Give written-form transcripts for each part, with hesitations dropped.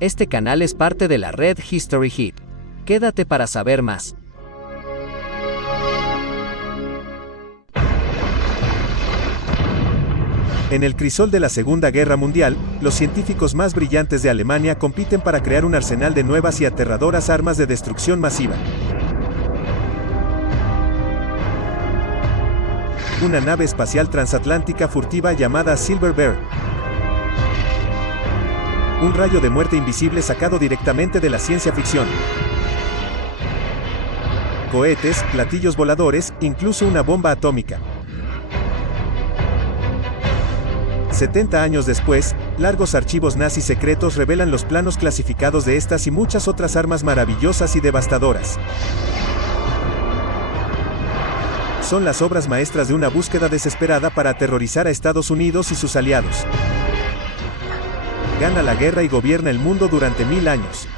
Este canal es parte de la red History Hit. Quédate para saber más. En el crisol de la Segunda Guerra Mundial, los científicos más brillantes de Alemania compiten para crear un arsenal de nuevas y aterradoras armas de destrucción masiva. Una nave espacial transatlántica furtiva llamada Silver Bear. Un rayo de muerte invisible sacado directamente de la ciencia ficción. Cohetes, platillos voladores, incluso una bomba atómica. 70 años después, largos archivos nazis secretos revelan los planos clasificados de estas y muchas otras armas maravillosas y devastadoras. Son las obras maestras de una búsqueda desesperada para aterrorizar a Estados Unidos y sus aliados. Gana la guerra y gobierna el mundo durante 1000 años.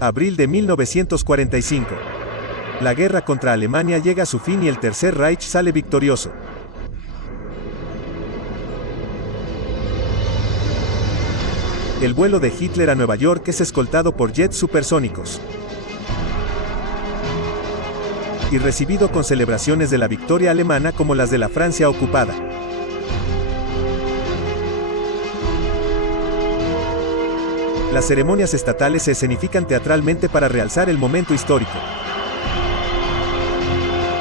Abril de 1945. La guerra contra Alemania llega a su fin y el Tercer Reich sale victorioso. El vuelo de Hitler a Nueva York es escoltado por jets supersónicos y recibido con celebraciones de la victoria alemana como las de la Francia ocupada. Las ceremonias estatales se escenifican teatralmente para realzar el momento histórico.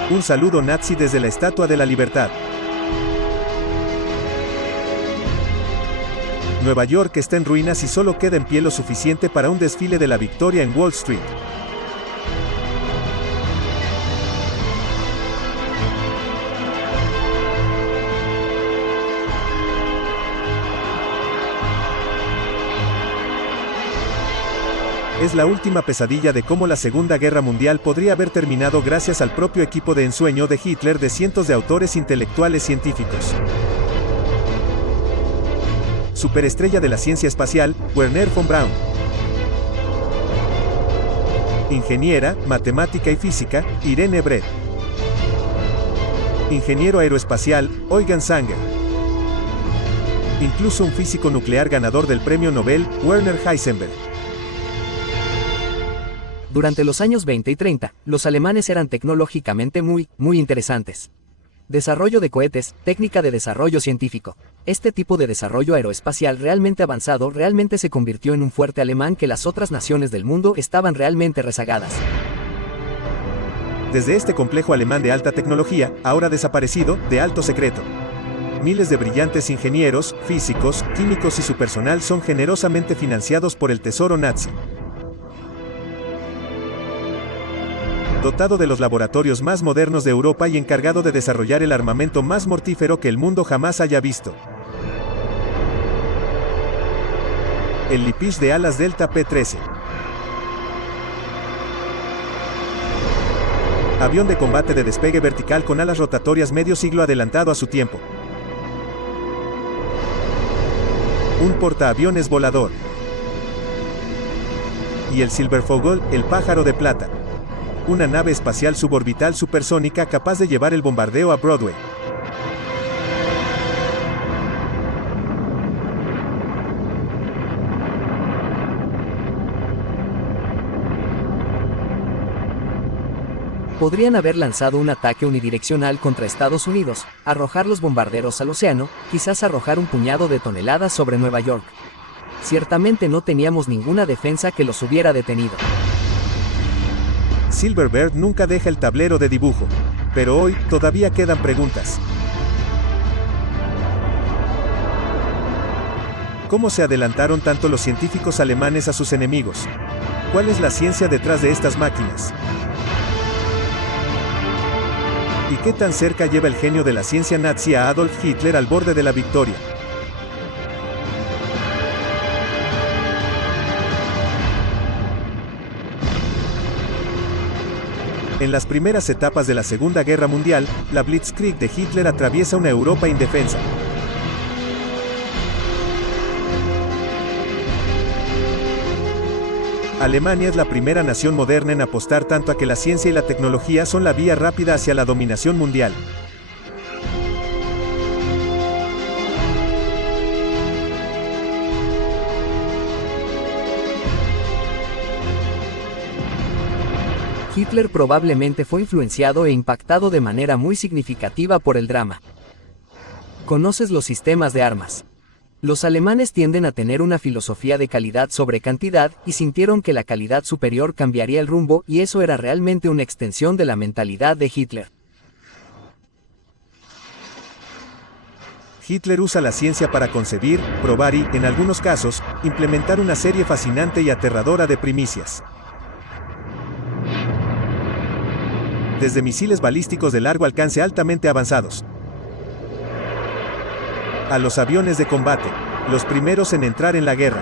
Un saludo nazi desde la Estatua de la Libertad. Nueva York está en ruinas y solo queda en pie lo suficiente para un desfile de la victoria en Wall Street. Es la última pesadilla de cómo la Segunda Guerra Mundial podría haber terminado gracias al propio equipo de ensueño de Hitler de cientos de autores intelectuales científicos. Superestrella de la ciencia espacial, Wernher von Braun. Ingeniera, matemática y física, Irene Brett. Ingeniero aeroespacial, Eugen Sanger. Incluso un físico nuclear ganador del premio Nobel, Werner Heisenberg. Durante los años 20 y 30, los alemanes eran tecnológicamente muy interesantes. Desarrollo de cohetes, técnica de desarrollo científico. Este tipo de desarrollo aeroespacial realmente avanzado realmente se convirtió en un fuerte alemán que las otras naciones del mundo estaban realmente rezagadas. Desde este complejo alemán de alta tecnología, ahora desaparecido, de alto secreto. Miles de brillantes ingenieros, físicos, químicos y su personal son generosamente financiados por el tesoro nazi. Dotado de los laboratorios más modernos de Europa y encargado de desarrollar el armamento más mortífero que el mundo jamás haya visto. El Leipzig de alas Delta P-13. Avión de combate de despegue vertical con alas rotatorias medio siglo adelantado a su tiempo. Un portaaviones volador. Y el Silbervogel, el pájaro de plata. Una nave espacial suborbital supersónica capaz de llevar el bombardeo a Broadway. Podrían haber lanzado un ataque unidireccional contra Estados Unidos, arrojar los bombarderos al océano, quizás arrojar un puñado de toneladas sobre Nueva York. Ciertamente no teníamos ninguna defensa que los hubiera detenido. Silver Bear nunca deja el tablero de dibujo, pero hoy todavía quedan preguntas. ¿Cómo se adelantaron tanto los científicos alemanes a sus enemigos? ¿Cuál es la ciencia detrás de estas máquinas? ¿Y qué tan cerca lleva el genio de la ciencia nazi a Adolf Hitler al borde de la victoria? En las primeras etapas de la Segunda Guerra Mundial, la Blitzkrieg de Hitler atraviesa una Europa indefensa. Alemania es la primera nación moderna en apostar tanto a que la ciencia y la tecnología son la vía rápida hacia la dominación mundial. Hitler probablemente fue influenciado e impactado de manera muy significativa por el drama. ¿Conoces los sistemas de armas? Los alemanes tienden a tener una filosofía de calidad sobre cantidad y sintieron que la calidad superior cambiaría el rumbo, y eso era realmente una extensión de la mentalidad de Hitler. Hitler usa la ciencia para concebir, probar y, en algunos casos, implementar una serie fascinante y aterradora de primicias. Desde misiles balísticos de largo alcance altamente avanzados, a los aviones de combate, los primeros en entrar en la guerra.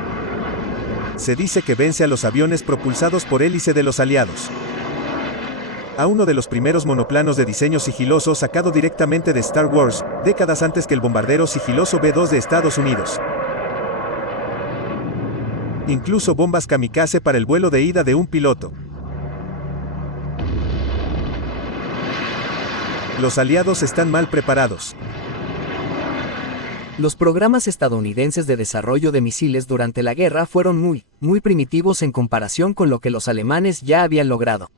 Se dice que vence a los aviones propulsados por hélice de los aliados. A uno de los primeros monoplanos de diseño sigiloso sacado directamente de Star Wars, décadas antes que el bombardero sigiloso B-2 de Estados Unidos. Incluso bombas kamikaze para el vuelo de ida de un piloto. Los aliados están mal preparados. Los programas estadounidenses de desarrollo de misiles durante la guerra fueron muy primitivos en comparación con lo que los alemanes ya habían logrado.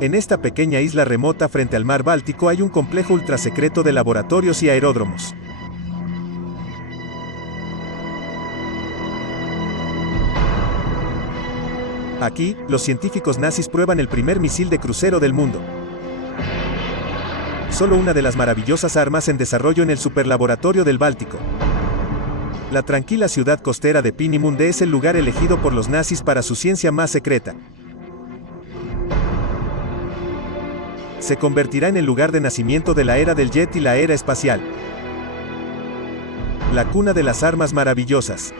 En esta pequeña isla remota frente al mar Báltico hay un complejo ultrasecreto de laboratorios y aeródromos. Aquí, los científicos nazis prueban el primer misil de crucero del mundo. Solo una de las maravillosas armas en desarrollo en el superlaboratorio del Báltico. La tranquila ciudad costera de Peenemünde es el lugar elegido por los nazis para su ciencia más secreta. Se convertirá en el lugar de nacimiento de la era del jet y la era espacial. La cuna de las armas maravillosas.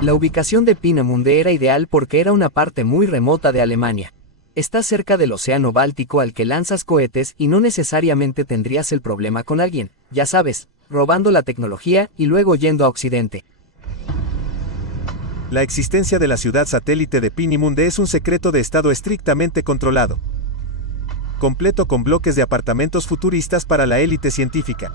La ubicación de Peenemünde era ideal porque era una parte muy remota de Alemania. Está cerca del Océano Báltico al que lanzas cohetes y no necesariamente tendrías el problema con alguien, ya sabes, robando la tecnología y luego yendo a Occidente. La existencia de la ciudad satélite de Peenemünde es un secreto de Estado estrictamente controlado. Completo con bloques de apartamentos futuristas para la élite científica.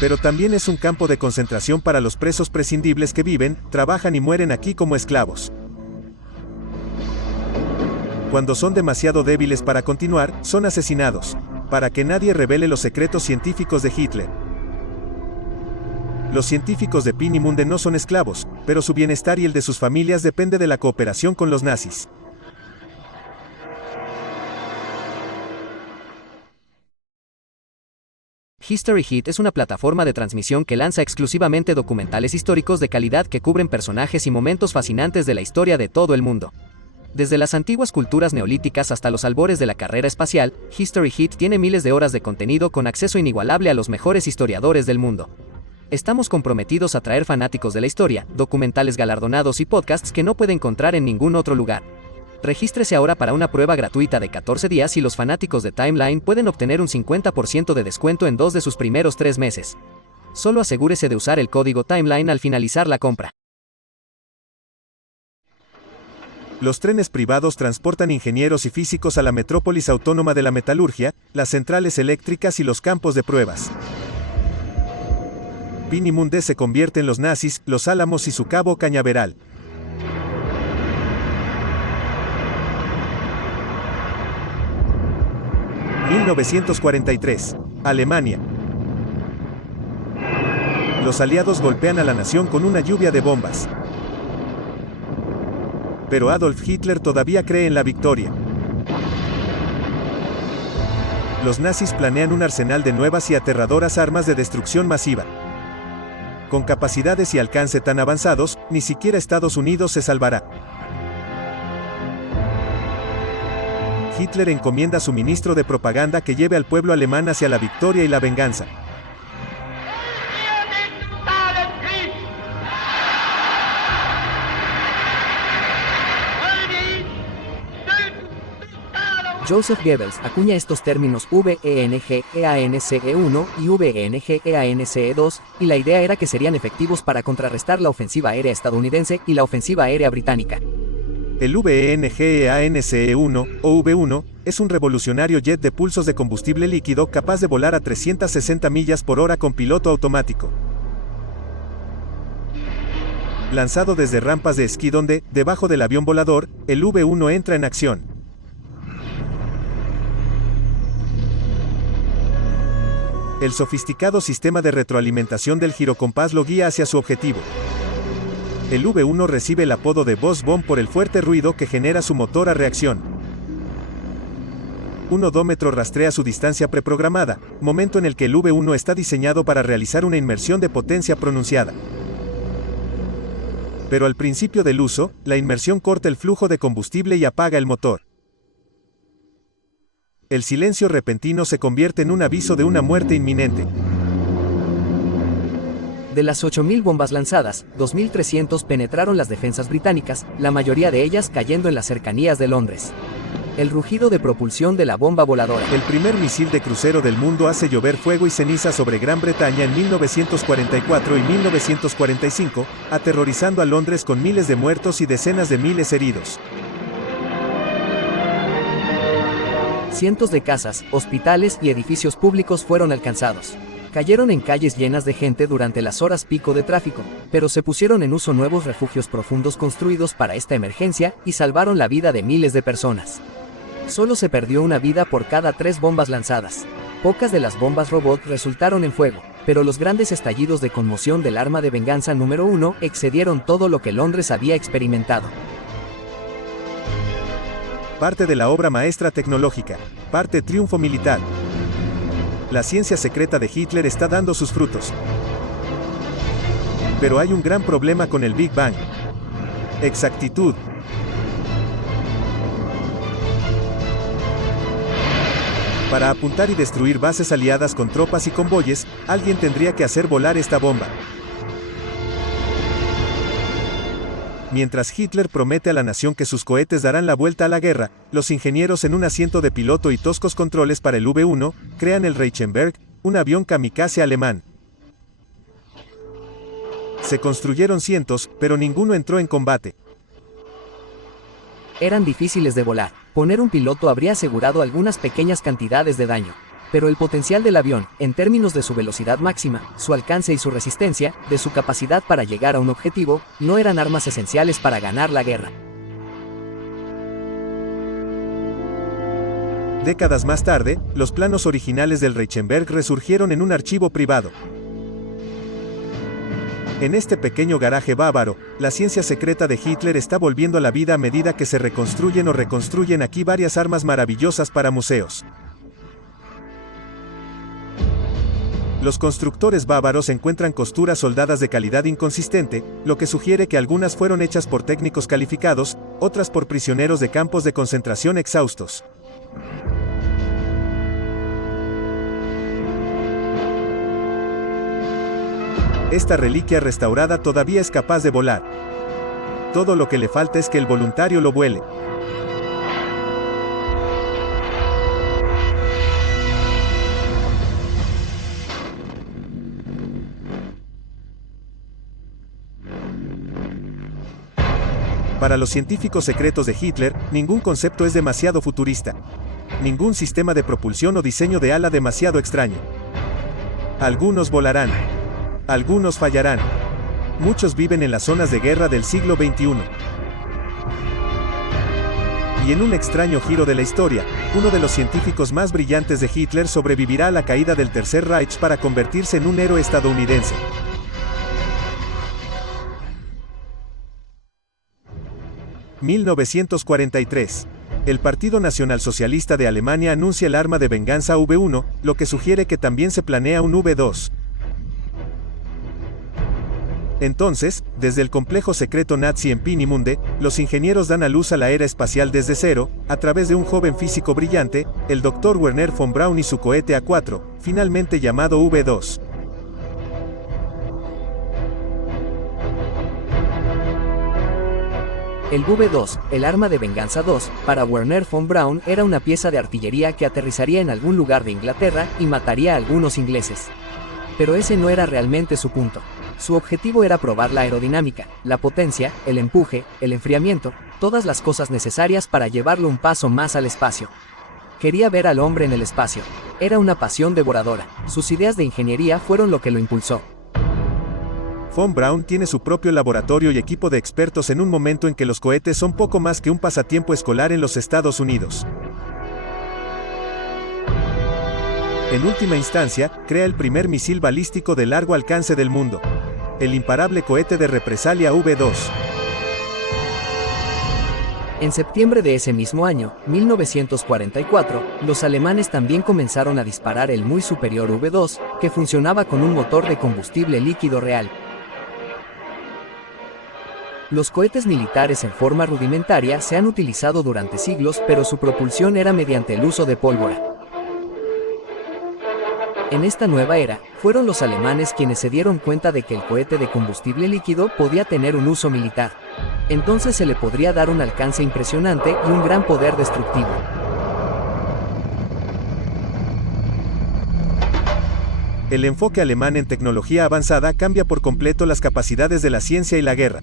Pero también es un campo de concentración para los presos prescindibles que viven, trabajan y mueren aquí como esclavos. Cuando son demasiado débiles para continuar, son asesinados, para que nadie revele los secretos científicos de Hitler. Los científicos de Peenemünde no son esclavos, pero su bienestar y el de sus familias depende de la cooperación con los nazis. History Hit es una plataforma de transmisión que lanza exclusivamente documentales históricos de calidad que cubren personajes y momentos fascinantes de la historia de todo el mundo. Desde las antiguas culturas neolíticas hasta los albores de la carrera espacial, History Hit tiene miles de horas de contenido con acceso inigualable a los mejores historiadores del mundo. Estamos comprometidos a traer fanáticos de la historia, documentales galardonados y podcasts que no puede encontrar en ningún otro lugar. Regístrese ahora para una prueba gratuita de 14 días y los fanáticos de Timeline pueden obtener un 50% de descuento en 2 de sus primeros 3 meses. Solo asegúrese de usar el código Timeline al finalizar la compra. Los trenes privados transportan ingenieros y físicos a la metrópolis autónoma de la metalurgia, las centrales eléctricas y los campos de pruebas. Peenemünde se convierte en los nazis, los Álamos y su Cabo Cañaveral. (1943) Alemania. Los aliados golpean a la nación con una lluvia de bombas. Pero Adolf Hitler todavía cree en la victoria. Los nazis planean un arsenal de nuevas y aterradoras armas de destrucción masiva. Con capacidades y alcance tan avanzados, ni siquiera Estados Unidos se salvará. Hitler encomienda a su ministro de propaganda que lleve al pueblo alemán hacia la victoria y la venganza. Joseph Goebbels acuña estos términos VENG-EANCE-1 y VENG-EANCE-2, y la idea era que serían efectivos para contrarrestar la ofensiva aérea estadounidense y la ofensiva aérea británica. El VENG-EANCE-1, o V1, es un revolucionario jet de pulsos de combustible líquido capaz de volar a 360 millas por hora con piloto automático. Lanzado desde rampas de esquí donde, debajo del avión volador, el V1 entra en acción. El sofisticado sistema de retroalimentación del girocompás lo guía hacia su objetivo. El V1 recibe el apodo de Boss Bomb por el fuerte ruido que genera su motor a reacción. Un odómetro rastrea su distancia preprogramada, momento en el que el V1 está diseñado para realizar una inmersión de potencia pronunciada. Pero al principio del uso, la inmersión corta el flujo de combustible y apaga el motor. El silencio repentino se convierte en un aviso de una muerte inminente. De las 8.000 bombas lanzadas, 2.300 penetraron las defensas británicas, la mayoría de ellas cayendo en las cercanías de Londres. El rugido de propulsión de la bomba voladora. El primer misil de crucero del mundo hace llover fuego y ceniza sobre Gran Bretaña en 1944 y 1945, aterrorizando a Londres con miles de muertos y decenas de miles heridos. Cientos de casas, hospitales y edificios públicos fueron alcanzados. Cayeron en calles llenas de gente durante las horas pico de tráfico, pero se pusieron en uso nuevos refugios profundos construidos para esta emergencia y salvaron la vida de miles de personas. Solo se perdió una vida por cada 3 bombas lanzadas. Pocas de las bombas robot resultaron en fuego, pero los grandes estallidos de conmoción del arma de venganza número 1 excedieron todo lo que Londres había experimentado. Parte de la obra maestra tecnológica, parte triunfo militar. La ciencia secreta de Hitler está dando sus frutos. Pero hay un gran problema con el Big Bang. Exactitud. Para apuntar y destruir bases aliadas con tropas y convoyes, alguien tendría que hacer volar esta bomba. Mientras Hitler promete a la nación que sus cohetes darán la vuelta a la guerra, los ingenieros en un asiento de piloto y toscos controles para el V1, crean el Reichenberg, un avión kamikaze alemán. Se construyeron cientos, pero ninguno entró en combate. Eran difíciles de volar. Poner un piloto habría asegurado algunas pequeñas cantidades de daño. Pero el potencial del avión, en términos de su velocidad máxima, su alcance y su resistencia, de su capacidad para llegar a un objetivo, no eran armas esenciales para ganar la guerra. Décadas más tarde, los planos originales del Reichenberg resurgieron en un archivo privado. En este pequeño garaje bávaro, la ciencia secreta de Hitler está volviendo a la vida a medida que se reconstruyen o reconstruyen aquí varias armas maravillosas para museos. Los constructores bávaros encuentran costuras soldadas de calidad inconsistente, lo que sugiere que algunas fueron hechas por técnicos calificados, otras por prisioneros de campos de concentración exhaustos. Esta reliquia restaurada todavía es capaz de volar. Todo lo que le falta es que el voluntario lo vuele. Para los científicos secretos de Hitler, ningún concepto es demasiado futurista. Ningún sistema de propulsión o diseño de ala demasiado extraño. Algunos volarán. Algunos fallarán. Muchos viven en las zonas de guerra del siglo XXI. Y en un extraño giro de la historia, uno de los científicos más brillantes de Hitler sobrevivirá a la caída del Tercer Reich para convertirse en un héroe estadounidense. (1943) El Partido Nacionalsocialista de Alemania anuncia el arma de venganza V1, lo que sugiere que también se planea un V2. Entonces, desde el complejo secreto nazi en Peenemünde, los ingenieros dan a luz a la era espacial desde cero, a través de un joven físico brillante, el Dr. Werner von Braun y su cohete A4, finalmente llamado V2. El V2, el arma de venganza 2, para Wernher von Braun era una pieza de artillería que aterrizaría en algún lugar de Inglaterra y mataría a algunos ingleses. Pero ese no era realmente su punto. Su objetivo era probar la aerodinámica, la potencia, el empuje, el enfriamiento, todas las cosas necesarias para llevarlo un paso más al espacio. Quería ver al hombre en el espacio. Era una pasión devoradora. Sus ideas de ingeniería fueron lo que lo impulsó. Von Braun tiene su propio laboratorio y equipo de expertos en un momento en que los cohetes son poco más que un pasatiempo escolar en los Estados Unidos. En última instancia, crea el primer misil balístico de largo alcance del mundo, el imparable cohete de represalia V2. En septiembre de ese mismo año, 1944, los alemanes también comenzaron a disparar el muy superior V2, que funcionaba con un motor de combustible líquido real. Los cohetes militares en forma rudimentaria se han utilizado durante siglos, pero su propulsión era mediante el uso de pólvora. En esta nueva era, fueron los alemanes quienes se dieron cuenta de que el cohete de combustible líquido podía tener un uso militar. Entonces se le podría dar un alcance impresionante y un gran poder destructivo. El enfoque alemán en tecnología avanzada cambia por completo las capacidades de la ciencia y la guerra.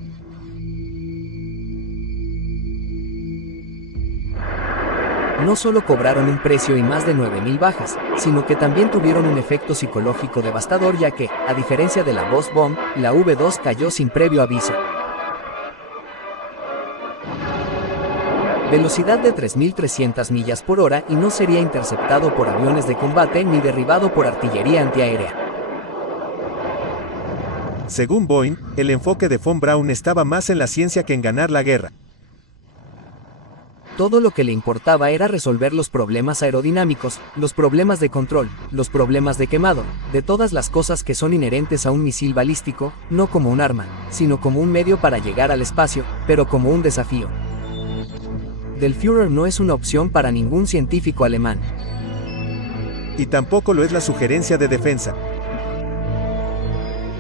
No solo cobraron un precio y más de 9.000 bajas, sino que también tuvieron un efecto psicológico devastador, ya que, a diferencia de la Boss-Bomb, la V2 cayó sin previo aviso. Velocidad de 3.300 millas por hora y no sería interceptado por aviones de combate ni derribado por artillería antiaérea. Según Boeing, el enfoque de von Braun estaba más en la ciencia que en ganar la guerra. Todo lo que le importaba era resolver los problemas aerodinámicos, los problemas de control, los problemas de quemado, de todas las cosas que son inherentes a un misil balístico, no como un arma, sino como un medio para llegar al espacio, pero como un desafío. Der Führer no es una opción para ningún científico alemán. Y tampoco lo es la sugerencia de defensa.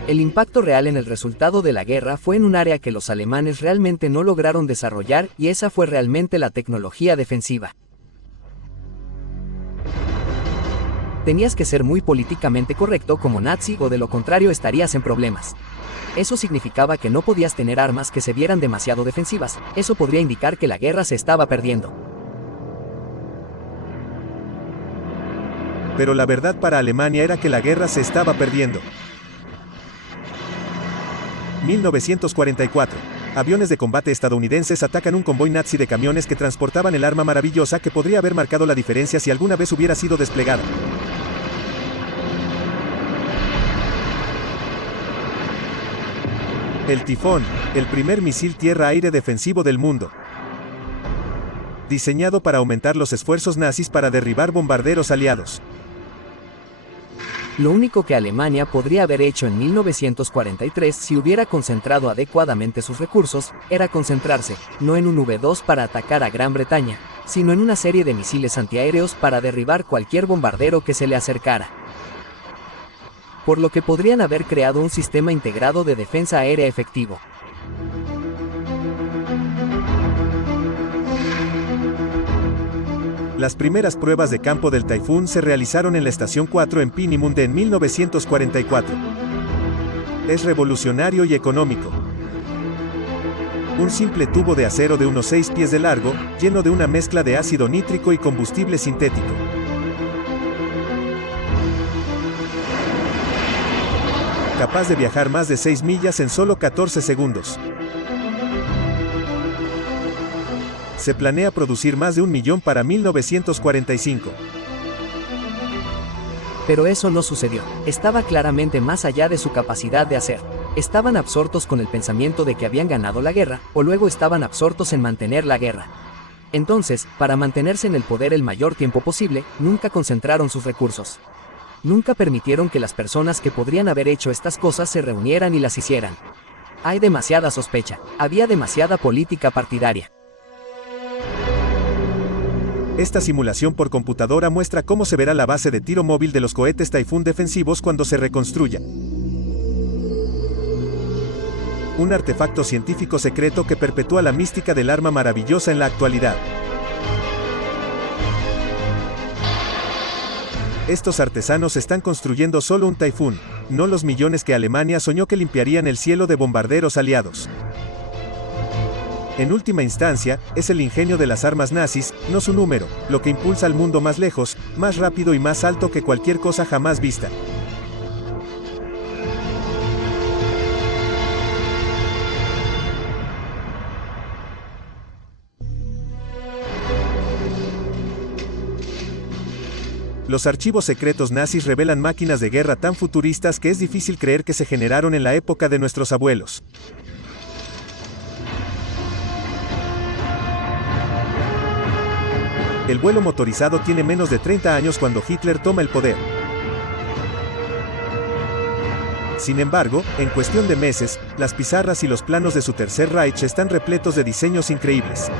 El impacto real en el resultado de la guerra fue en un área que los alemanes realmente no lograron desarrollar, y esa fue realmente la tecnología defensiva. Tenías que ser muy políticamente correcto como nazi o de lo contrario estarías en problemas. Eso significaba que no podías tener armas que se vieran demasiado defensivas, eso podría indicar que la guerra se estaba perdiendo. Pero la verdad para Alemania era que la guerra se estaba perdiendo. 1944. Aviones de combate estadounidenses atacan un convoy nazi de camiones que transportaban el arma maravillosa que podría haber marcado la diferencia si alguna vez hubiera sido desplegada. El Tifón, el primer misil tierra-aire defensivo del mundo. Diseñado para aumentar los esfuerzos nazis para derribar bombarderos aliados. Lo único que Alemania podría haber hecho en 1943 si hubiera concentrado adecuadamente sus recursos, era concentrarse, no en un V2 para atacar a Gran Bretaña, sino en una serie de misiles antiaéreos para derribar cualquier bombardero que se le acercara. Por lo que podrían haber creado un sistema integrado de defensa aérea efectivo. Las primeras pruebas de campo del Taifún se realizaron en la Estación 4 en Peenemünde en 1944. Es revolucionario y económico. Un simple tubo de acero de unos 6 pies de largo, lleno de una mezcla de ácido nítrico y combustible sintético. Capaz de viajar más de 6 millas en solo 14 segundos. Se planea producir más de 1 millón para 1945. Pero eso no sucedió. Estaba claramente más allá de su capacidad de hacer. Estaban absortos con el pensamiento de que habían ganado la guerra, o luego estaban absortos en mantener la guerra. Entonces, para mantenerse en el poder el mayor tiempo posible, nunca concentraron sus recursos. Nunca permitieron que las personas que podrían haber hecho estas cosas se reunieran y las hicieran. Hay demasiada sospecha. Había demasiada política partidaria. Esta simulación por computadora muestra cómo se verá la base de tiro móvil de los cohetes Taifún defensivos cuando se reconstruya. un artefacto científico secreto que perpetúa la mística del arma maravillosa en la actualidad. Estos artesanos están construyendo solo un Typhoon, no los millones que Alemania soñó que limpiarían el cielo de bombarderos aliados. En última instancia, es el ingenio de las armas nazis, no su número, lo que impulsa al mundo más lejos, más rápido y más alto que cualquier cosa jamás vista. Los archivos secretos nazis revelan máquinas de guerra tan futuristas que es difícil creer que se generaron en la época de nuestros abuelos. El vuelo motorizado tiene menos de 30 años cuando Hitler toma el poder. Sin embargo, en cuestión de meses, las pizarras y los planos de su Tercer Reich están repletos de diseños increíbles.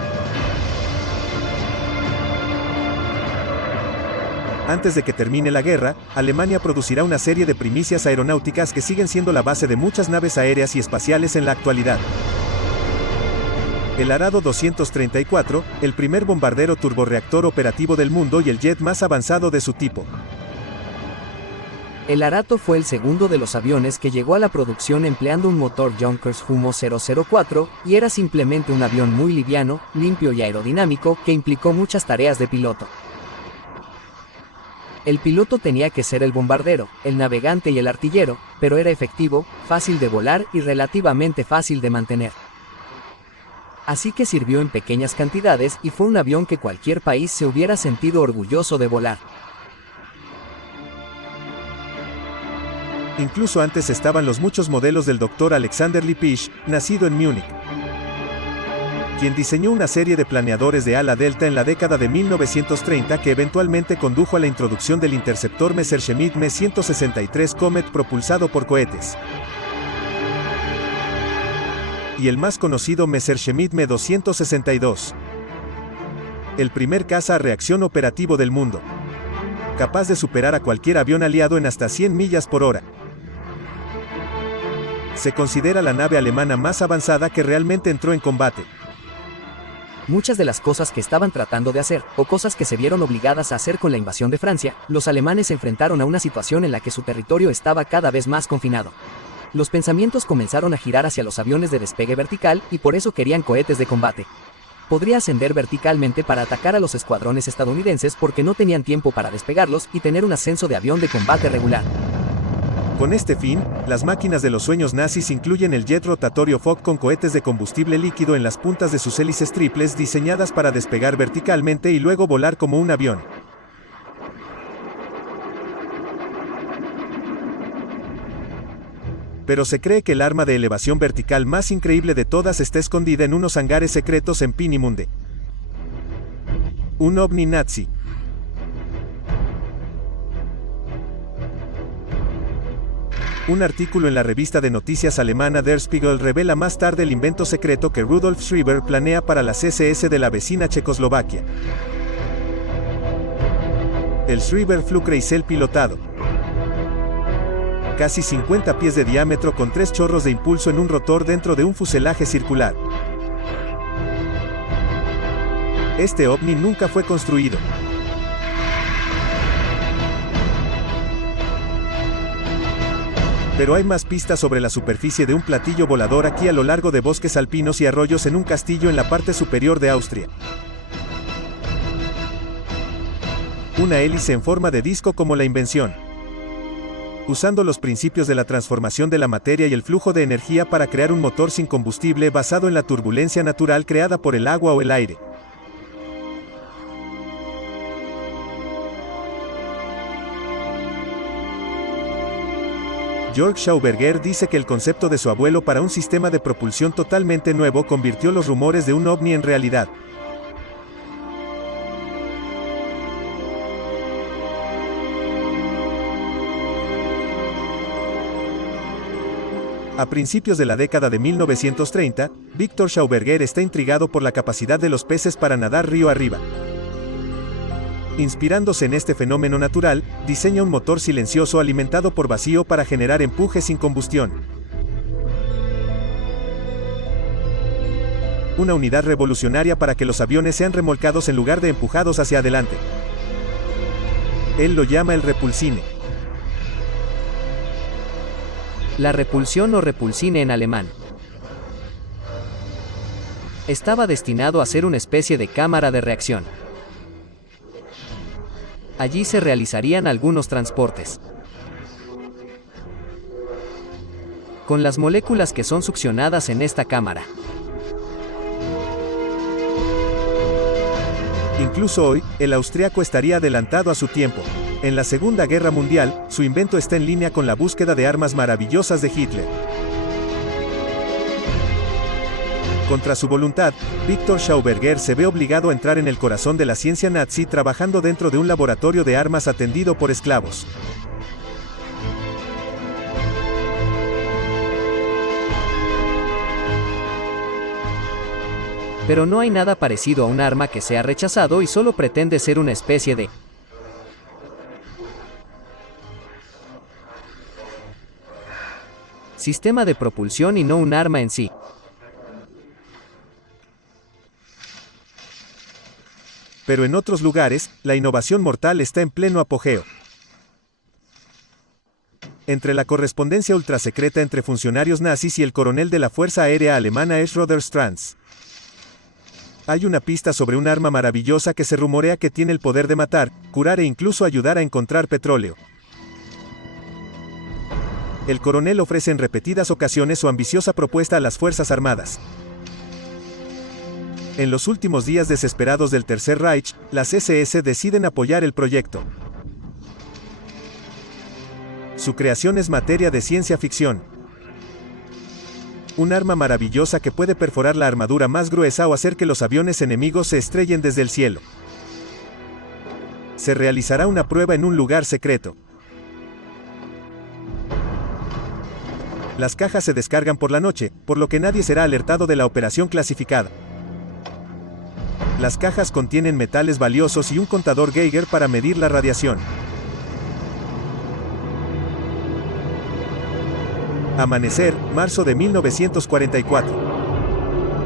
Antes de que termine la guerra, Alemania producirá una serie de primicias aeronáuticas que siguen siendo la base de muchas naves aéreas y espaciales en la actualidad. El Arado 234, el primer bombardero turborreactor operativo del mundo y el jet más avanzado de su tipo. El Arato fue el segundo de los aviones que llegó a la producción empleando un motor Junkers Humo 004, y era simplemente un avión muy liviano, limpio y aerodinámico que implicó muchas tareas de piloto. El piloto tenía que ser el bombardero, el navegante y el artillero, pero era efectivo, fácil de volar y relativamente fácil de mantener. Así que sirvió en pequeñas cantidades y fue un avión que cualquier país se hubiera sentido orgulloso de volar. Incluso antes estaban los muchos modelos del Dr. Alexander Lippisch, nacido en Múnich, quien diseñó una serie de planeadores de ala delta en la década de 1930 que eventualmente condujo a la introducción del interceptor Messerschmitt Me-163 Comet propulsado por cohetes. Y el más conocido Messerschmitt Me-262. El primer caza a reacción operativo del mundo, capaz de superar a cualquier avión aliado en hasta 100 millas por hora. Se considera la nave alemana más avanzada que realmente entró en combate. Muchas de las cosas que estaban tratando de hacer, o cosas que se vieron obligadas a hacer con la invasión de Francia, los alemanes se enfrentaron a una situación en la que su territorio estaba cada vez más confinado. Los pensamientos comenzaron a girar hacia los aviones de despegue vertical y por eso querían cohetes de combate. Podría ascender verticalmente para atacar a los escuadrones estadounidenses porque no tenían tiempo para despegarlos y tener un ascenso de avión de combate regular. Con este fin, las máquinas de los sueños nazis incluyen el jet rotatorio Fock con cohetes de combustible líquido en las puntas de sus hélices triples diseñadas para despegar verticalmente y luego volar como un avión. Pero se cree que el arma de elevación vertical más increíble de todas está escondida en unos hangares secretos en Peenemünde. Un ovni nazi. Un artículo en la revista de noticias alemana Der Spiegel revela más tarde el invento secreto que Rudolf Schreiber planea para las SS de la vecina Checoslovaquia. El Schreiber Flugkreisel pilotado. Casi 50 pies de diámetro con 3 chorros de impulso en un rotor dentro de un fuselaje circular. Este ovni nunca fue construido. Pero hay más pistas sobre la superficie de un platillo volador aquí a lo largo de bosques alpinos y arroyos en un castillo en la parte superior de Austria. Una hélice en forma de disco como la invención. Usando los principios de la transformación de la materia y el flujo de energía para crear un motor sin combustible basado en la turbulencia natural creada por el agua o el aire. Georg Schauberger dice que el concepto de su abuelo para un sistema de propulsión totalmente nuevo convirtió los rumores de un ovni en realidad. A principios de la década de 1930, Victor Schauberger está intrigado por la capacidad de los peces para nadar río arriba. Inspirándose en este fenómeno natural, diseña un motor silencioso alimentado por vacío para generar empuje sin combustión. una unidad revolucionaria para que los aviones sean remolcados en lugar de empujados hacia adelante. Él lo llama el repulsine. La repulsión o repulsine en alemán. Estaba destinado a ser una especie de cámara de reacción. Allí se realizarían algunos transportes. Con las moléculas que son succionadas en esta cámara. Incluso hoy, el austriaco estaría adelantado a su tiempo. En la Segunda Guerra Mundial, su invento está en línea con la búsqueda de armas maravillosas de Hitler. Contra su voluntad, Victor Schauberger se ve obligado a entrar en el corazón de la ciencia nazi trabajando dentro de un laboratorio de armas atendido por esclavos. Pero no hay nada parecido a un arma que sea rechazado y solo pretende ser una especie de sistema de propulsión y no un arma en sí. Pero en otros lugares, la innovación mortal está en pleno apogeo. Entre la correspondencia ultrasecreta entre funcionarios nazis y el coronel de la Fuerza Aérea Alemana Schroeder Stranz, hay una pista sobre un arma maravillosa que se rumorea que tiene el poder de matar, curar e incluso ayudar a encontrar petróleo. El coronel ofrece en repetidas ocasiones su ambiciosa propuesta a las Fuerzas Armadas. En los últimos días desesperados del Tercer Reich, las SS deciden apoyar el proyecto. Su creación es materia de ciencia ficción. Un arma maravillosa que puede perforar la armadura más gruesa o hacer que los aviones enemigos se estrellen desde el cielo. Se realizará una prueba en un lugar secreto. Las cajas se descargan por la noche, por lo que nadie será alertado de la operación clasificada. Las cajas contienen metales valiosos y un contador Geiger para medir la radiación. Amanecer, marzo de 1944.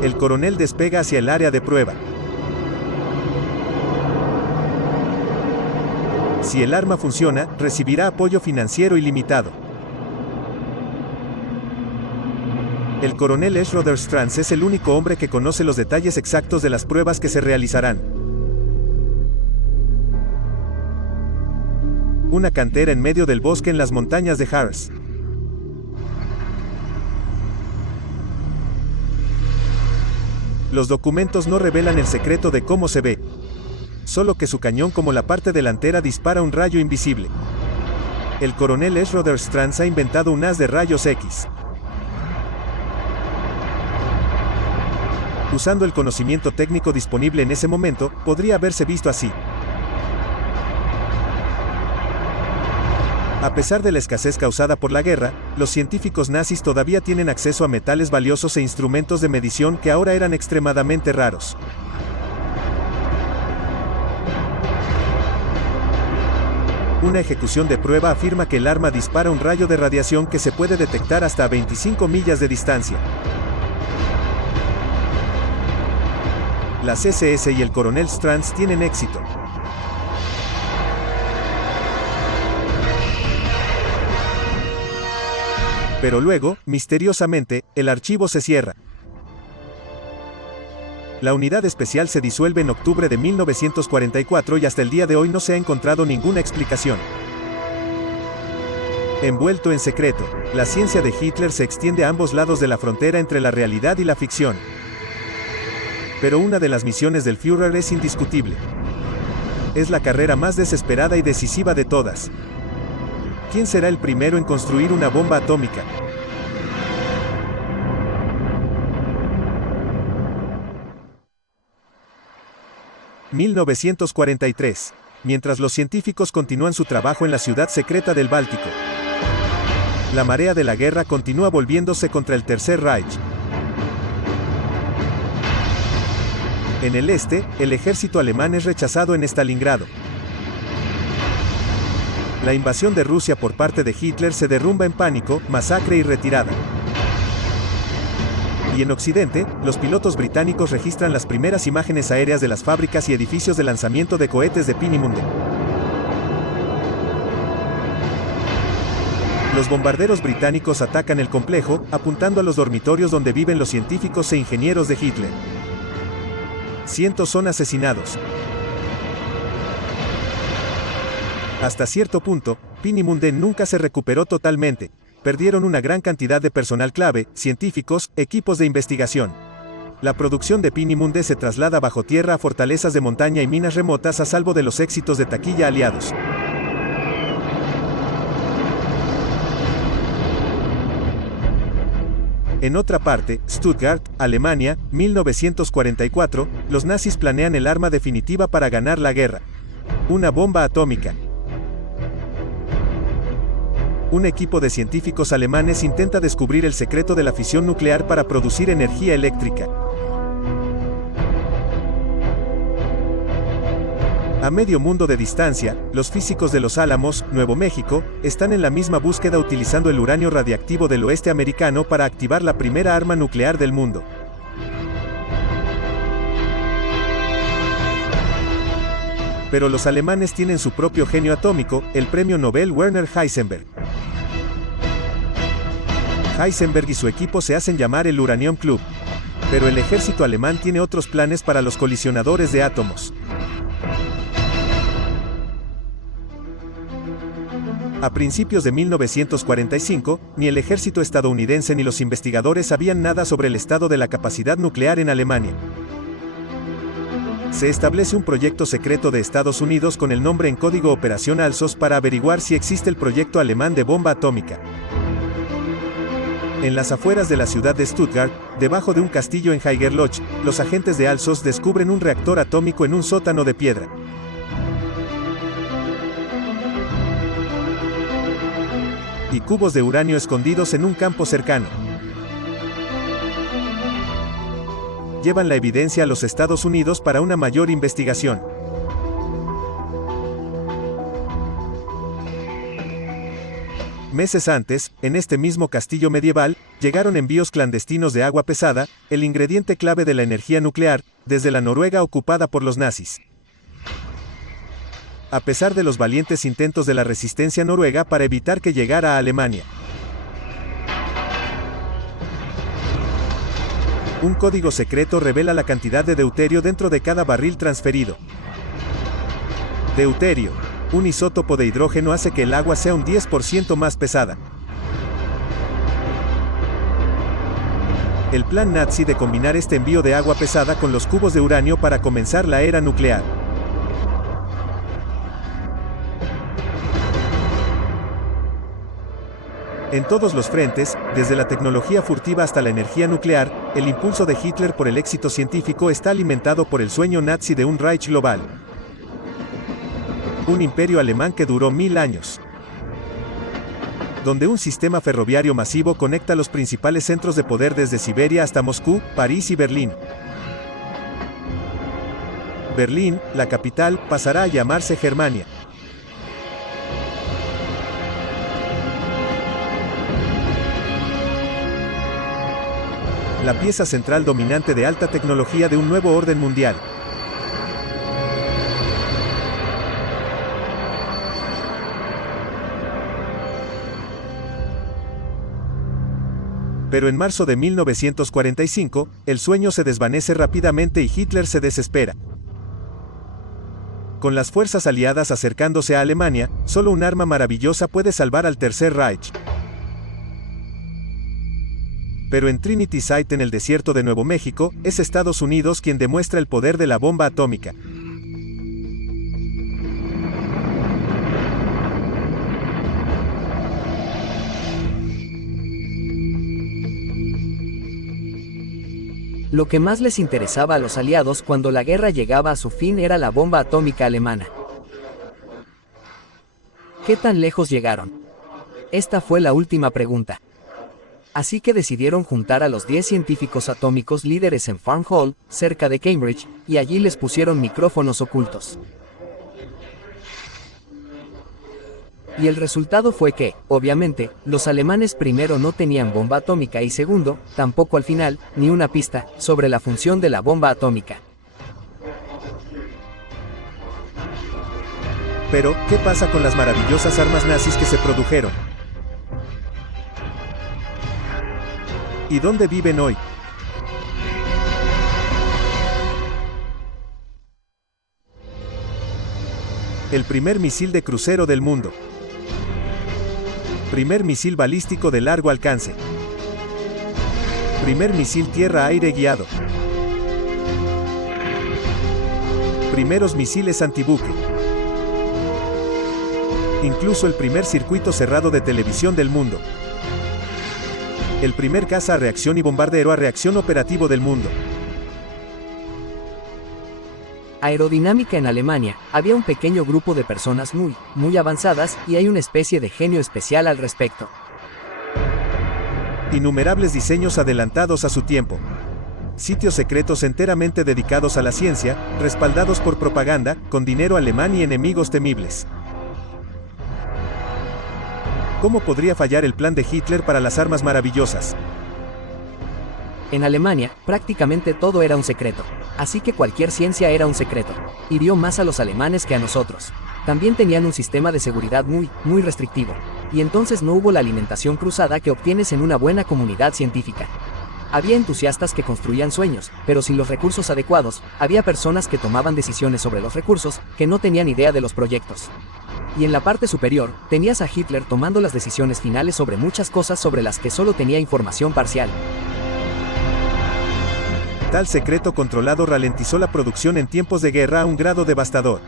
El coronel despega hacia el área de prueba. Si el arma funciona, recibirá apoyo financiero ilimitado. El coronel Schroeder Stranz es el único hombre que conoce los detalles exactos de las pruebas que se realizarán. Una cantera en medio del bosque en las montañas de Harz. Los documentos no revelan el secreto de cómo se ve. Solo que su cañón como la parte delantera dispara un rayo invisible. El coronel Schroeder Stranz ha inventado un haz de rayos X. Usando el conocimiento técnico disponible en ese momento, podría haberse visto así. A pesar de la escasez causada por la guerra, los científicos nazis todavía tienen acceso a metales valiosos e instrumentos de medición que ahora eran extremadamente raros. Una ejecución de prueba afirma que el arma dispara un rayo de radiación que se puede detectar hasta a 25 millas de distancia. Las SS y el coronel Stranz tienen éxito. Pero luego, misteriosamente, el archivo se cierra. La unidad especial se disuelve en octubre de 1944 y hasta el día de hoy no se ha encontrado ninguna explicación. Envuelto en secreto, la ciencia de Hitler se extiende a ambos lados de la frontera entre la realidad y la ficción. Pero una de las misiones del Führer es indiscutible. Es la carrera más desesperada y decisiva de todas. ¿Quién será el primero en construir una bomba atómica? (1943) Mientras los científicos continúan su trabajo en la ciudad secreta del Báltico, la marea de la guerra continúa volviéndose contra el Tercer Reich. En el este, el ejército alemán es rechazado en Stalingrado. La invasión de Rusia por parte de Hitler se derrumba en pánico, masacre y retirada. Y en Occidente, los pilotos británicos registran las primeras imágenes aéreas de las fábricas y edificios de lanzamiento de cohetes de Peenemünde. Los bombarderos británicos atacan el complejo, apuntando a los dormitorios donde viven los científicos e ingenieros de Hitler. Cientos son asesinados. Hasta cierto punto, Peenemünde nunca se recuperó totalmente. Perdieron una gran cantidad de personal clave, científicos, equipos de investigación. La producción de Peenemünde se traslada bajo tierra a fortalezas de montaña y minas remotas a salvo de los éxitos de taquilla aliados. En otra parte, Stuttgart, Alemania, 1944, los nazis planean el arma definitiva para ganar la guerra. Una bomba atómica. Un equipo de científicos alemanes intenta descubrir el secreto de la fisión nuclear para producir energía eléctrica. A medio mundo de distancia, los físicos de Los Álamos, Nuevo México, están en la misma búsqueda utilizando el uranio radiactivo del oeste americano para activar la primera arma nuclear del mundo. Pero los alemanes tienen su propio genio atómico, el premio Nobel Werner Heisenberg. Heisenberg y su equipo se hacen llamar el Uranium Club. Pero el ejército alemán tiene otros planes para los colisionadores de átomos. A principios de 1945, ni el ejército estadounidense ni los investigadores sabían nada sobre el estado de la capacidad nuclear en Alemania. Se establece un proyecto secreto de Estados Unidos con el nombre en código Operación Alsos para averiguar si existe el proyecto alemán de bomba atómica. En las afueras de la ciudad de Stuttgart, debajo de un castillo en Haigerloch, los agentes de Alsos descubren un reactor atómico en un sótano de piedra. Y cubos de uranio escondidos en un campo cercano. Llevan la evidencia a los Estados Unidos para una mayor investigación. Meses antes, en este mismo castillo medieval, llegaron envíos clandestinos de agua pesada, el ingrediente clave de la energía nuclear, desde la Noruega ocupada por los nazis. A pesar de los valientes intentos de la resistencia noruega para evitar que llegara a Alemania. Un código secreto revela la cantidad de deuterio dentro de cada barril transferido. Deuterio, un isótopo de hidrógeno, hace que el agua sea un 10% más pesada. El plan nazi de combinar este envío de agua pesada con los cubos de uranio para comenzar la era nuclear. En todos los frentes, desde la tecnología furtiva hasta la energía nuclear, el impulso de Hitler por el éxito científico está alimentado por el sueño nazi de un Reich global. Un imperio alemán que duró 1000 años. Donde un sistema ferroviario masivo conecta los principales centros de poder desde Siberia hasta Moscú, París y Berlín. Berlín, la capital, pasará a llamarse Germania. La pieza central dominante de alta tecnología de un nuevo orden mundial. Pero en marzo de 1945, el sueño se desvanece rápidamente y Hitler se desespera. Con las fuerzas aliadas acercándose a Alemania, solo un arma maravillosa puede salvar al Tercer Reich. Pero en Trinity Site en el desierto de Nuevo México, es Estados Unidos quien demuestra el poder de la bomba atómica. Lo que más les interesaba a los aliados cuando la guerra llegaba a su fin era la bomba atómica alemana. ¿Qué tan lejos llegaron? Esta fue la última pregunta. Así que decidieron juntar a los 10 científicos atómicos líderes en Farm Hall, cerca de Cambridge, y allí les pusieron micrófonos ocultos. Y el resultado fue que, obviamente, los alemanes primero no tenían bomba atómica y segundo, tampoco al final, ni una pista sobre la función de la bomba atómica. Pero, ¿qué pasa con las maravillosas armas nazis que se produjeron? ¿Y dónde viven hoy? El primer misil de crucero del mundo. Primer misil balístico de largo alcance. Primer misil tierra-aire guiado. Primeros misiles antibuque. Incluso el primer circuito cerrado de televisión del mundo. El primer caza a reacción y bombardero a reacción operativo del mundo. Aerodinámica en Alemania, había un pequeño grupo de personas muy avanzadas y hay una especie de genio especial al respecto. Innumerables diseños adelantados a su tiempo. Sitios secretos enteramente dedicados a la ciencia, respaldados por propaganda, con dinero alemán y enemigos temibles. ¿Cómo podría fallar el plan de Hitler para las armas maravillosas? En Alemania, prácticamente todo era un secreto, así que cualquier ciencia era un secreto. Hirió más a los alemanes que a nosotros. También tenían un sistema de seguridad muy restrictivo, y entonces no hubo la alimentación cruzada que obtienes en una buena comunidad científica. Había entusiastas que construían sueños, pero sin los recursos adecuados, había personas que tomaban decisiones sobre los recursos, que no tenían idea de los proyectos. Y en la parte superior, tenías a Hitler tomando las decisiones finales sobre muchas cosas sobre las que solo tenía información parcial. Tal secreto controlado ralentizó la producción en tiempos de guerra a un grado devastador.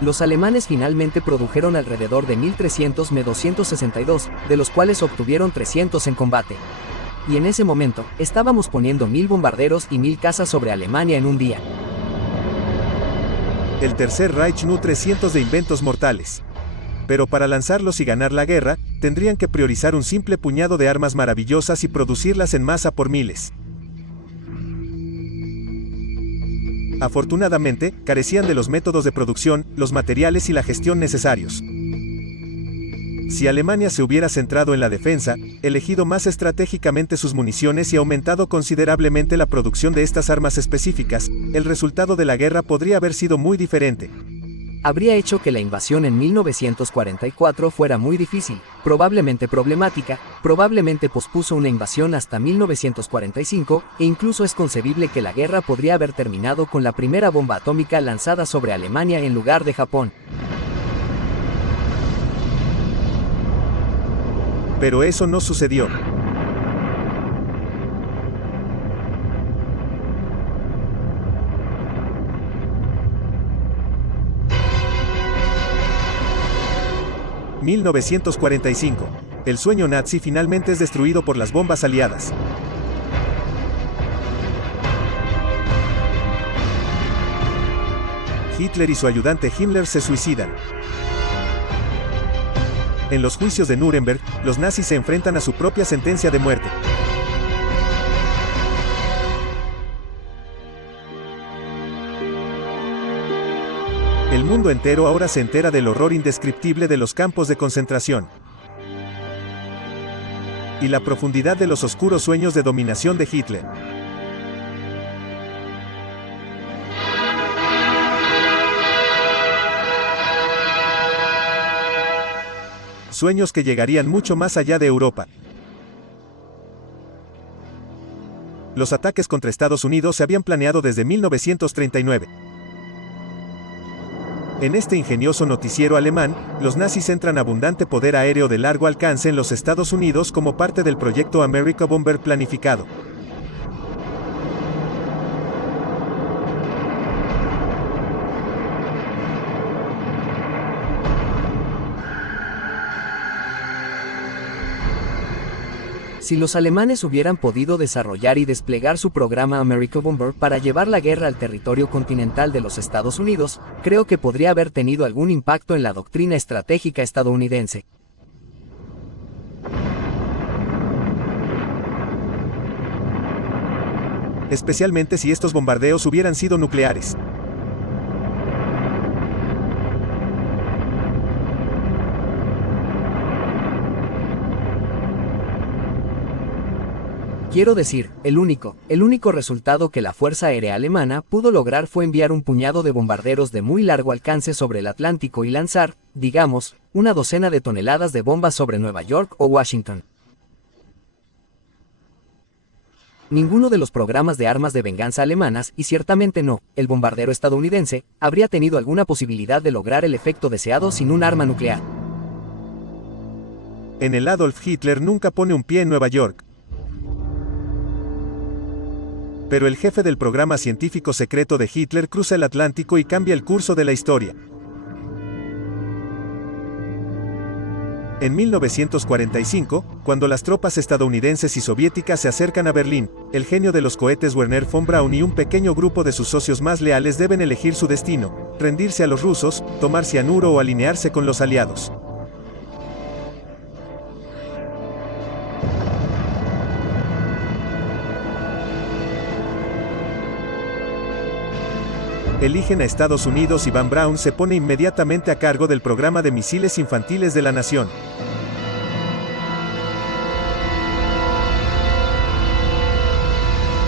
Los alemanes finalmente produjeron alrededor de 1300 Me-262, de los cuales obtuvieron 300 en combate. Y en ese momento, estábamos poniendo 1000 bombarderos y 1000 cazas sobre Alemania en un día. El Tercer Reich nutre cientos de inventos mortales. Pero para lanzarlos y ganar la guerra, tendrían que priorizar un simple puñado de armas maravillosas y producirlas en masa por miles. Afortunadamente, carecían de los métodos de producción, los materiales y la gestión necesarios. Si Alemania se hubiera centrado en la defensa, elegido más estratégicamente sus municiones y aumentado considerablemente la producción de estas armas específicas, el resultado de la guerra podría haber sido muy diferente. Habría hecho que la invasión en 1944 fuera muy difícil, probablemente problemática, probablemente pospuso una invasión hasta 1945, e incluso es concebible que la guerra podría haber terminado con la primera bomba atómica lanzada sobre Alemania en lugar de Japón. Pero eso no sucedió. ...1945... El sueño nazi finalmente es destruido por las bombas aliadas. Hitler y su ayudante Himmler se suicidan. En los juicios de Nuremberg, los nazis se enfrentan a su propia sentencia de muerte. El mundo entero ahora se entera del horror indescriptible de los campos de concentración y la profundidad de los oscuros sueños de dominación de Hitler. Sueños que llegarían mucho más allá de Europa. Los ataques contra Estados Unidos se habían planeado desde 1939. En este ingenioso noticiero alemán, los nazis centran abundante poder aéreo de largo alcance en los Estados Unidos como parte del proyecto America Bomber planificado. Si los alemanes hubieran podido desarrollar y desplegar su programa America Bomber para llevar la guerra al territorio continental de los Estados Unidos, creo que podría haber tenido algún impacto en la doctrina estratégica estadounidense. Especialmente si estos bombardeos hubieran sido nucleares. Quiero decir, el único resultado que la Fuerza Aérea Alemana pudo lograr fue enviar un puñado de bombarderos de muy largo alcance sobre el Atlántico y lanzar, digamos, una docena de toneladas de bombas sobre Nueva York o Washington. Ninguno de los programas de armas de venganza alemanas, y ciertamente no, el bombardero estadounidense, habría tenido alguna posibilidad de lograr el efecto deseado sin un arma nuclear. En el Adolf Hitler nunca pone un pie en Nueva York. Pero el jefe del programa científico secreto de Hitler cruza el Atlántico y cambia el curso de la historia. En 1945, cuando las tropas estadounidenses y soviéticas se acercan a Berlín, el genio de los cohetes Wernher von Braun y un pequeño grupo de sus socios más leales deben elegir su destino: rendirse a los rusos, tomar cianuro o alinearse con los aliados. Eligen a Estados Unidos y Von Braun se pone inmediatamente a cargo del programa de misiles infantiles de la nación.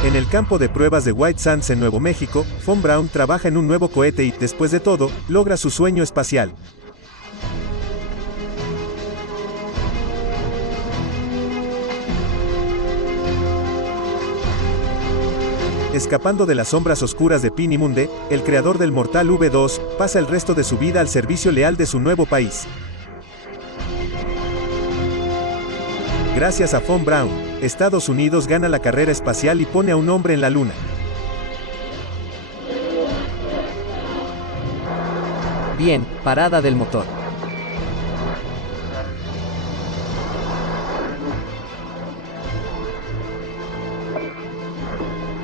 En el campo de pruebas de White Sands en Nuevo México, Von Braun trabaja en un nuevo cohete y, después de todo, logra su sueño espacial. Escapando de las sombras oscuras de Peenemünde, el creador del mortal V2 pasa el resto de su vida al servicio leal de su nuevo país. Gracias a Von Braun, Estados Unidos gana la carrera espacial y pone a un hombre en la Luna. Bien, parada del motor.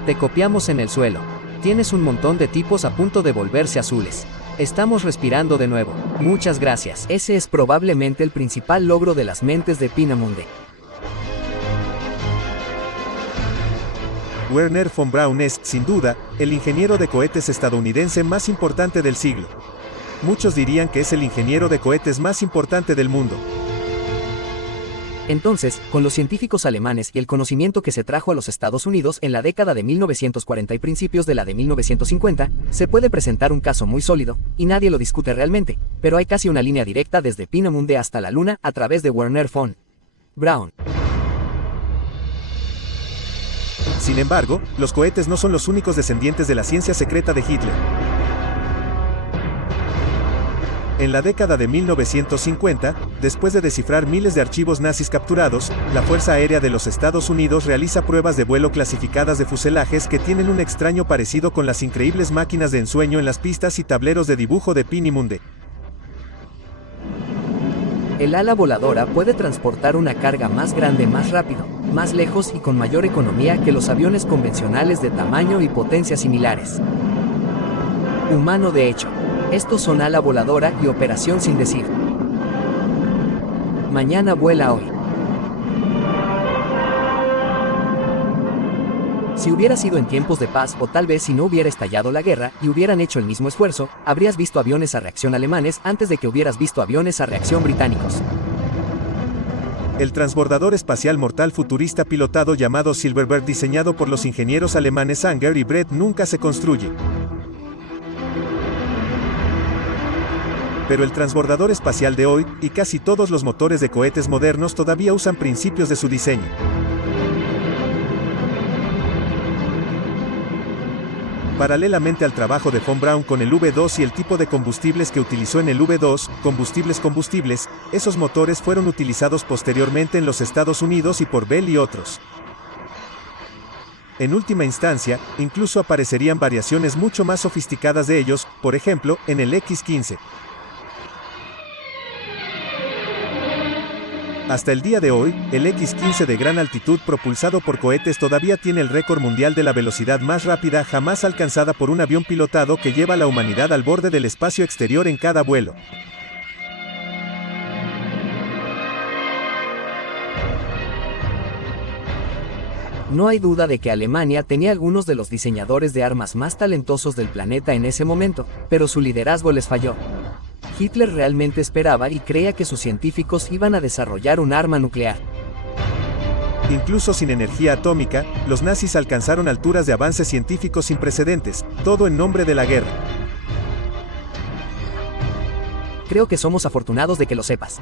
Te copiamos en el suelo. Tienes un montón de tipos a punto de volverse azules. Estamos respirando de nuevo. Muchas gracias. Ese es probablemente el principal logro de las mentes de Peenemünde. Wernher von Braun es, sin duda, el ingeniero de cohetes estadounidense más importante del siglo. Muchos dirían que es el ingeniero de cohetes más importante del mundo. Entonces, con los científicos alemanes y el conocimiento que se trajo a los Estados Unidos en la década de 1940 y principios de la de 1950, se puede presentar un caso muy sólido, y nadie lo discute realmente, pero hay casi una línea directa desde Peenemünde hasta la Luna a través de Wernher von Braun. Sin embargo, los cohetes no son los únicos descendientes de la ciencia secreta de Hitler. En la década de 1950, después de descifrar miles de archivos nazis capturados, la Fuerza Aérea de los Estados Unidos realiza pruebas de vuelo clasificadas de fuselajes que tienen un extraño parecido con las increíbles máquinas de ensueño en las pistas y tableros de dibujo de Peenemünde. El ala voladora puede transportar una carga más grande más rápido, más lejos y con mayor economía que los aviones convencionales de tamaño y potencia similares. Humano de hecho. Estos son ala voladora y operación sin decir. Mañana vuela hoy. Si hubiera sido en tiempos de paz o tal vez si no hubiera estallado la guerra y hubieran hecho el mismo esfuerzo, habrías visto aviones a reacción alemanes antes de que hubieras visto aviones a reacción británicos. El transbordador espacial mortal futurista pilotado llamado Silverbird, diseñado por los ingenieros alemanes Anger y Brett, nunca se construye. Pero el transbordador espacial de hoy, y casi todos los motores de cohetes modernos todavía usan principios de su diseño. Paralelamente al trabajo de Von Braun con el V2 y el tipo de combustibles que utilizó en el V2, combustibles, esos motores fueron utilizados posteriormente en los Estados Unidos y por Bell y otros. En última instancia, incluso aparecerían variaciones mucho más sofisticadas de ellos, por ejemplo, en el X-15. Hasta el día de hoy, el X-15 de gran altitud propulsado por cohetes todavía tiene el récord mundial de la velocidad más rápida jamás alcanzada por un avión pilotado que lleva a la humanidad al borde del espacio exterior en cada vuelo. No hay duda de que Alemania tenía algunos de los diseñadores de armas más talentosos del planeta en ese momento, pero su liderazgo les falló. Hitler realmente esperaba y creía que sus científicos iban a desarrollar un arma nuclear. Incluso sin energía atómica, los nazis alcanzaron alturas de avance científico sin precedentes, todo en nombre de la guerra. Creo que somos afortunados de que lo sepas.